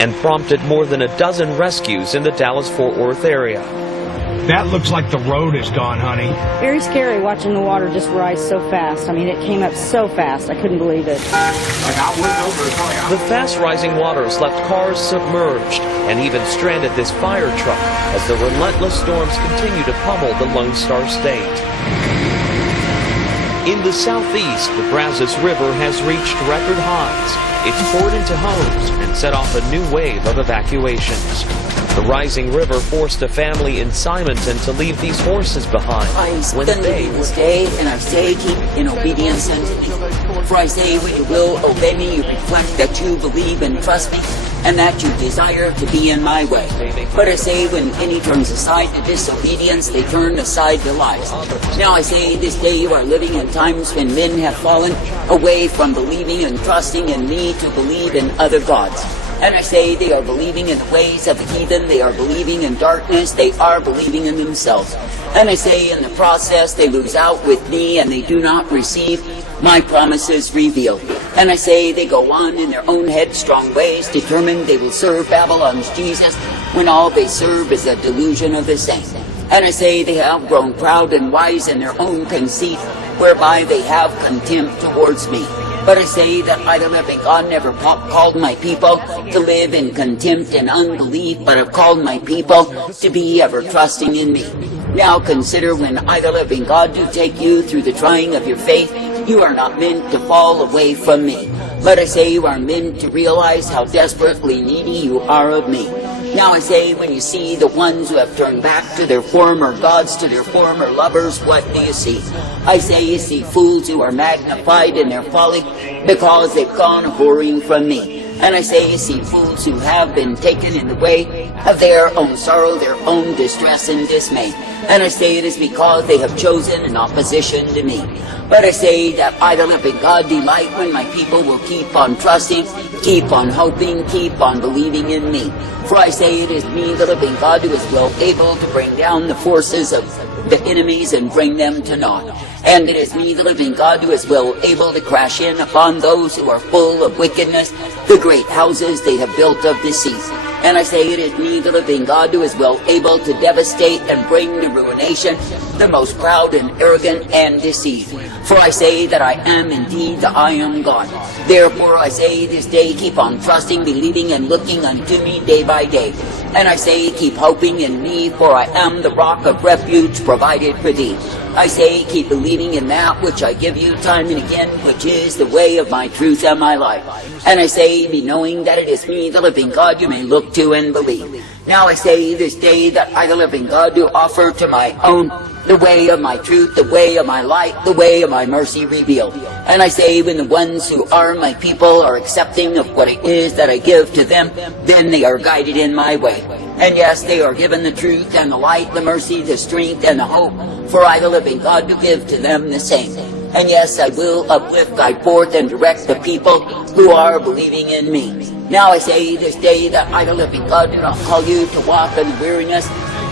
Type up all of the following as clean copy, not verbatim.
and prompted more than a dozen rescues in the Dallas-Fort Worth area. That looks like the road is gone, honey. Very scary watching the water just rise so fast. I mean, it came up so fast, I couldn't believe it. The fast-rising waters left cars submerged and even stranded this fire truck as the relentless storms continue to pummel the Lone Star State. In the southeast, the Brazos River has reached record highs. It's poured into homes and set off a new wave of evacuations. The rising river forced a family in Simonton to leave these horses behind. I spend this day, and I say, keep in obedience unto me. For I say, when you will obey me, you reflect that you believe and trust me, and that you desire to be in my way. But I say, when any turns aside to disobedience, they turn aside to lies. Now I say, this day you are living in times when men have fallen away from believing and trusting in me to believe in other gods. And I say they are believing in the ways of the heathen, they are believing in darkness, they are believing in themselves. And I say in the process they lose out with me and they do not receive my promises revealed. And I say they go on in their own headstrong ways, determined they will serve Babylon's Jesus, when all they serve is a delusion of the saint. And I say they have grown proud and wise in their own conceit, whereby they have contempt towards me. But I say that I, the living God, never called my people to live in contempt and unbelief, but have called my people to be ever trusting in me. Now consider, when I, the living God, do take you through the trying of your faith, you are not meant to fall away from me. But I say you are meant to realize how desperately needy you are of me. Now I say, when you see the ones who have turned back to their former gods, to their former lovers, what do you see? I say you see fools who are magnified in their folly because they've gone whoring from me. And I say you see fools who have been taken in the way of their own sorrow, their own distress and dismay. And I say it is because they have chosen an opposition to me. But I say that I, the living God, delight when my people will keep on trusting, keep on hoping, keep on believing in me. For I say it is me, the living God, who is well able to bring down the forces of the enemies and bring them to naught. And it is me, the living God, who is well able to crash in upon those who are full of wickedness, the great houses they have built of deceit. And I say it is me, the living God, who is well able to devastate and bring to ruination the most proud and arrogant and deceived. For I say that I am indeed the I am God. Therefore I say this day, keep on trusting, believing, and looking unto me day by day. And I say, keep hoping in me, for I am the rock of refuge provided for thee. I say, keep believing in that which I give you time and again, which is the way of my truth and my life. And I say, be knowing that it is me, the living God, you may look to and believe. Now I say this day that I, the living God, do offer to my own the way of my truth, the way of my light, the way of my mercy revealed. And I say, when the ones who are my people are accepting of what it is that I give to them, then they are guided in my way. And yes, they are given the truth and the light, the mercy, the strength, and the hope, for I, the living God, do give to them the same. And yes, I will uplift, guide forth, and direct the people who are believing in me. Now I say this day that I, the living God, do not call you to walk in the weariness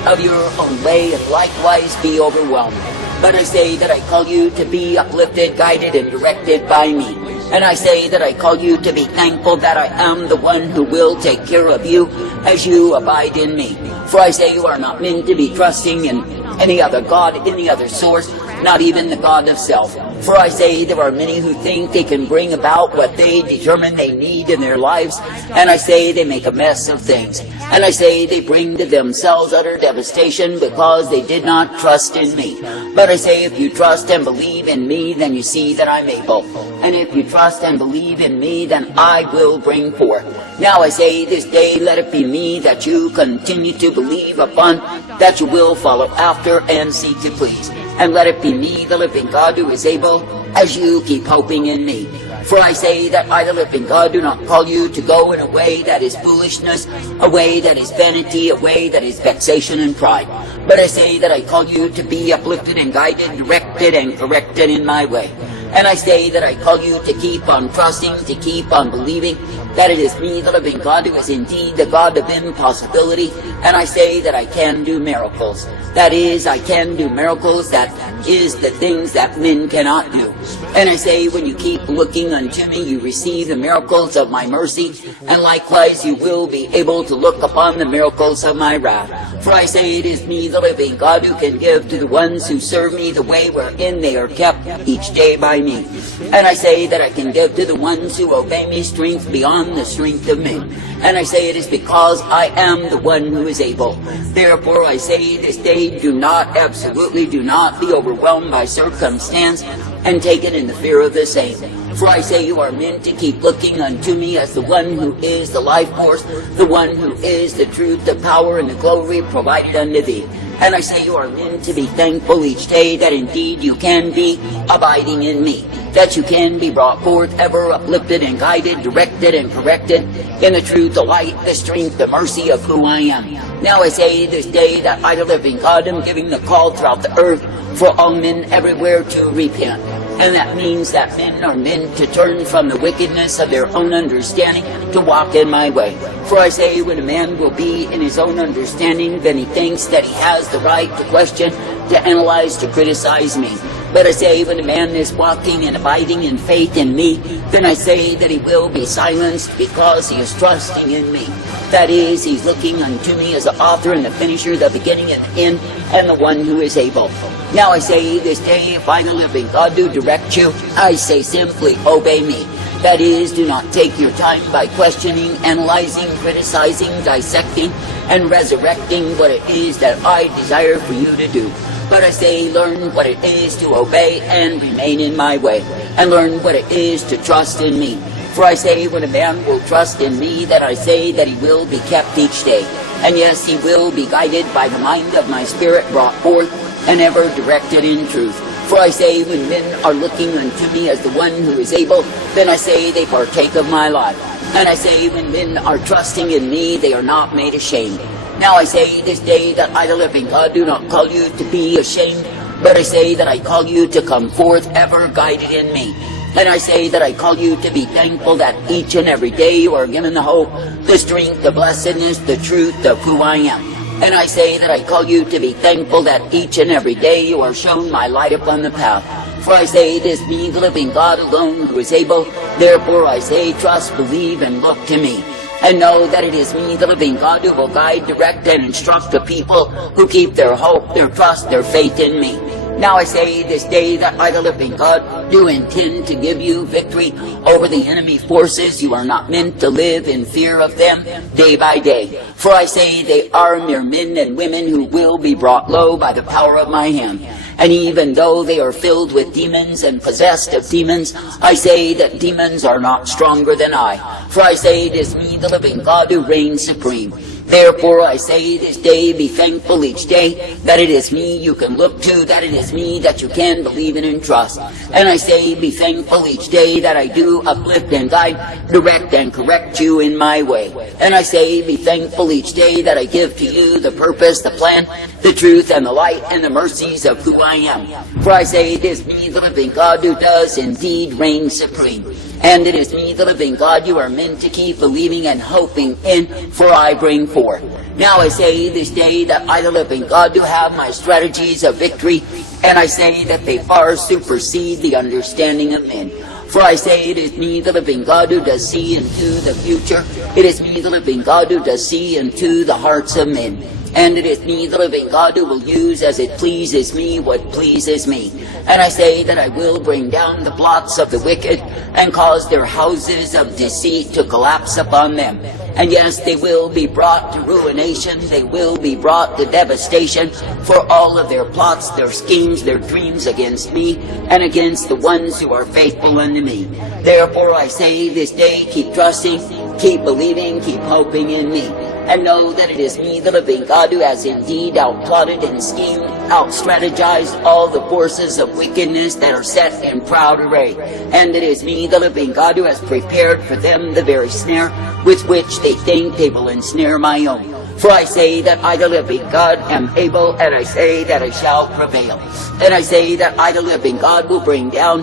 of your own way, and likewise be overwhelmed. But I say that I call you to be uplifted, guided, and directed by me. And I say that I call you to be thankful that I am the one who will take care of you as you abide in me. For I say you are not meant to be trusting in any other God, any other source, not even the God of self. For I say there are many who think they can bring about what they determine they need in their lives, and I say they make a mess of things. And I say they bring to themselves utter devastation because they did not trust in me. But I say if you trust and believe in me, then you see that I'm able. And if you trust and believe in me, then I will bring forth. Now I say this day, let it be me that you continue to believe upon, that you will follow after and seek to please. And let it be me, the living God, who is able, as you keep hoping in me. For I say that I, the living God, do not call you to go in a way that is foolishness, a way that is vanity, a way that is vexation and pride. But I say that I call you to be uplifted and guided, directed and corrected in my way. And I say that I call you to keep on trusting, to keep on believing, that it is me, the living God, who is indeed the God of impossibility, and I say that I can do miracles. That is, I can do miracles, that is the things that men cannot do. And I say, when you keep looking unto me, you receive the miracles of my mercy, and likewise you will be able to look upon the miracles of my wrath. For I say, it is me, the living God, who can give to the ones who serve me the way wherein they are kept each day by me. And I say that I can give to the ones who obey me strength beyond the strength of men. And I say it is because I am the one who is able. Therefore I say this day, absolutely do not be overwhelmed by circumstance and taken in the fear of the same. For I say you are meant to keep looking unto me as the one who is the life force, the one who is the truth, the power, and the glory provided unto thee. And I say you are meant to be thankful each day that indeed you can be abiding in me, that you can be brought forth ever uplifted and guided, directed and corrected in the truth, the light, the strength, the mercy of who I am. Now I say this day that I, the living God, am giving the call throughout the earth for all men everywhere to repent. And that means that men are meant to turn from the wickedness of their own understanding to walk in my way. For I say, when a man will be in his own understanding, then he thinks that he has the right to question, to analyze, to criticize me. But I say, when a man is walking and abiding in faith in me, then I say that he will be silenced because he is trusting in me. That is, he's looking unto me as the author and the finisher, the beginning and the end, and the one who is able. Now I say this day, if I, the living God, do direct you, I say simply, obey me. That is, do not take your time by questioning, analyzing, criticizing, dissecting, and resurrecting what it is that I desire for you to do. But I say, learn what it is to obey and remain in my way, and learn what it is to trust in me. For I say, when a man will trust in me, that I say that he will be kept each day. And yes, he will be guided by the mind of my spirit brought forth, and ever directed in truth. For I say, when men are looking unto me as the one who is able, then I say they partake of my life. And I say, when men are trusting in me, they are not made ashamed. Now I say this day that I, the living God, do not call you to be ashamed, but I say that I call you to come forth ever guided in me. And I say that I call you to be thankful that each and every day you are given the hope, the strength, the blessedness, the truth of who I am. And I say that I call you to be thankful that each and every day you are shown my light upon the path. For I say it is me, the living God alone, who is able. Therefore I say, trust, believe, and look to me. And know that it is me, the living God, who will guide, direct, and instruct the people who keep their hope, their trust, their faith in me. Now I say this day that I, the living God, do intend to give you victory over the enemy forces. You are not meant to live in fear of them day by day. For I say they are mere men and women who will be brought low by the power of my hand. And even though they are filled with demons and possessed of demons, I say that demons are not stronger than I. For I say it is me, the living God, who reigns supreme. Therefore I say this day, be thankful each day that it is me you can look to, that it is me that you can believe in and trust. And I say, be thankful each day that I do uplift and guide, direct and correct you in my way. And I say, be thankful each day that I give to you the purpose, the plan, the truth, and the light, and the mercies of who I am. For I say, it is me, the living God, who does indeed reign supreme. And it is me, the living God, you are meant to keep believing and hoping in, for I bring forth. Now I say this day that I, the living God, do have my strategies of victory, and I say that they far supersede the understanding of men. For I say it is me, the living God, who does see into the future. It is me, the living God, who does see into the hearts of men. And it is me, the living God, who will use as it pleases me what pleases me. And I say that I will bring down the plots of the wicked and cause their houses of deceit to collapse upon them. And yes, they will be brought to ruination, they will be brought to devastation for all of their plots, their schemes, their dreams against me and against the ones who are faithful unto me. Therefore I say this day, keep trusting, keep believing, keep hoping in me. And know that it is me, the living God, who has indeed outplotted and schemed, outstrategized all the forces of wickedness that are set in proud array. And it is me, the living God, who has prepared for them the very snare with which they think they will ensnare my own. For I say that I, the living God, am able, and I say that I shall prevail. And I say that I, the living God, will bring down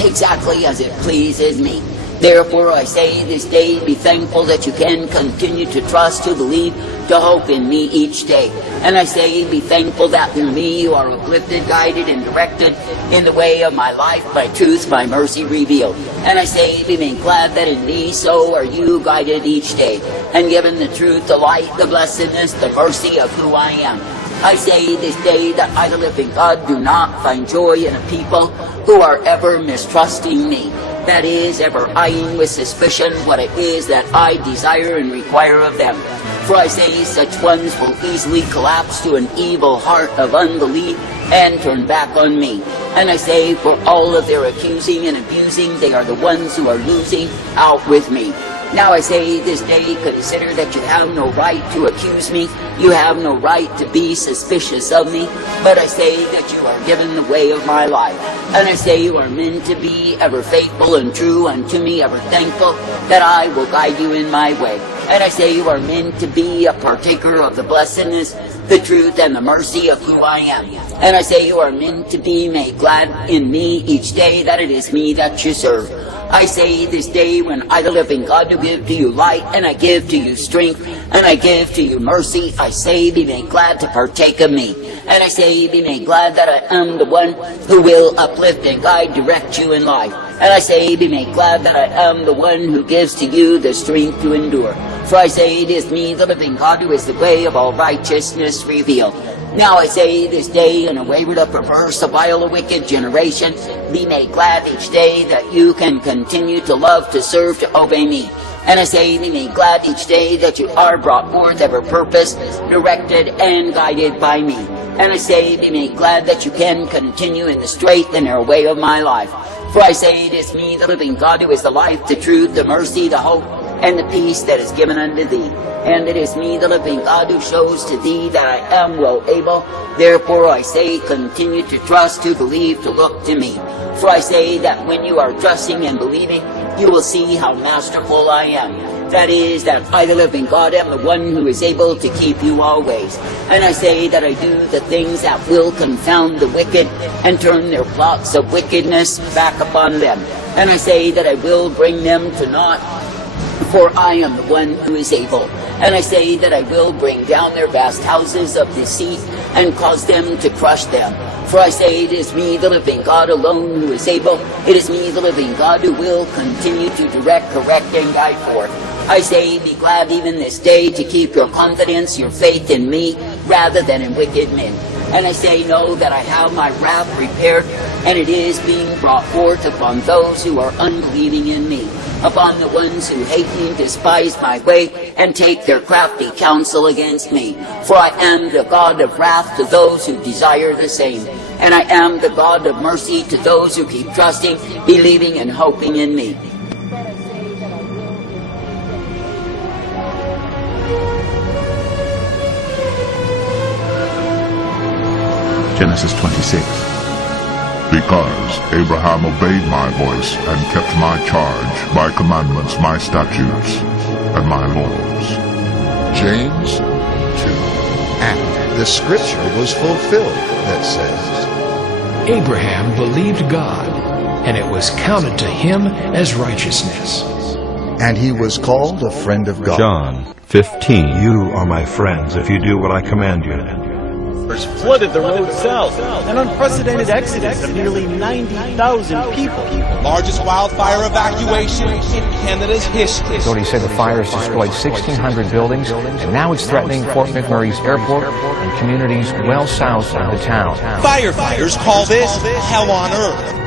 exactly as it pleases me. Therefore I say this day, be thankful that you can continue to trust, to believe, to hope in me each day. And I say, be thankful that through me you are uplifted, guided, and directed in the way of my life, by truth, by mercy revealed. And I say, be made glad that in me so are you guided each day, and given the truth, the light, the blessedness, the mercy of who I am. I say this day that I, the living God, do not find joy in a people who are ever mistrusting me. That is, ever eyeing with suspicion what it is that I desire and require of them. For I say such ones will easily collapse to an evil heart of unbelief and turn back on me. And I say, for all of their accusing and abusing, they are the ones who are losing out with me. Now I say this day, consider that you have no right to accuse me. You have no right to be suspicious of me. But I say that you are given the way of my life. And I say you are meant to be ever faithful and true unto me, ever thankful that I will guide you in my way. And I say you are meant to be a partaker of the blessedness, the truth, and the mercy of who I am. And I say you are meant to be made glad in me each day that it is me that you serve. I say this day, when I, the living God, do give to you light, and I give to you strength, and I give to you mercy, I say, be made glad to partake of me. And I say, be made glad that I am the one who will uplift and guide, direct you in life. And I say, be made glad that I am the one who gives to you the strength to endure. For I say, it is me, the living God, who is the way of all righteousness revealed. Now I say this day, in a wayward, a perverse, a vile, a wicked generation, be made glad each day that you can continue to love, to serve, to obey me. And I say, be made glad each day that you are brought forth ever purpose, directed and guided by me. And I say, be made glad that you can continue in the straight and narrow way of my life. For I say, it is me, the living God, who is the life, the truth, the mercy, the hope, and the peace that is given unto thee. And it is me, the living God, who shows to thee that I am well able. Therefore I say, continue to trust, to believe, to look to me. For I say that when you are trusting and believing, you will see how masterful I am. That is, that I, the living God, am the one who is able to keep you always. And I say that I do the things that will confound the wicked and turn their plots of wickedness back upon them. And I say that I will bring them to naught, for I am the one who is able. And I say that I will bring down their vast houses of deceit and cause them to crush them. For I say, it is me, the living God, alone who is able. It is me, the living God, who will continue to direct, correct, and guide forth. I say, be glad even this day to keep your confidence, your faith in me, rather than in wicked men. And I say, know that I have my wrath prepared, and it is being brought forth upon those who are unbelieving in me, upon the ones who hate me, despise my way, and take their crafty counsel against me. For I am the God of wrath to those who desire the same. And I am the God of mercy to those who keep trusting, believing, and hoping in me. Genesis 26. Because Abraham obeyed my voice and kept my charge, my commandments, my statutes, and my laws. James 2. And the scripture was fulfilled that says, Abraham believed God, and it was counted to him as righteousness. and he was called a friend of God. John 15. You are my friends if you do what I command you. Flooded the road south, an unprecedented exodus of nearly 90,000 people. Largest wildfire evacuation in Canada's history. Authorities say the fire has destroyed 1,600 buildings, and now it's threatening Fort McMurray's airport and communities well south of the town. Firefighters call this hell on earth.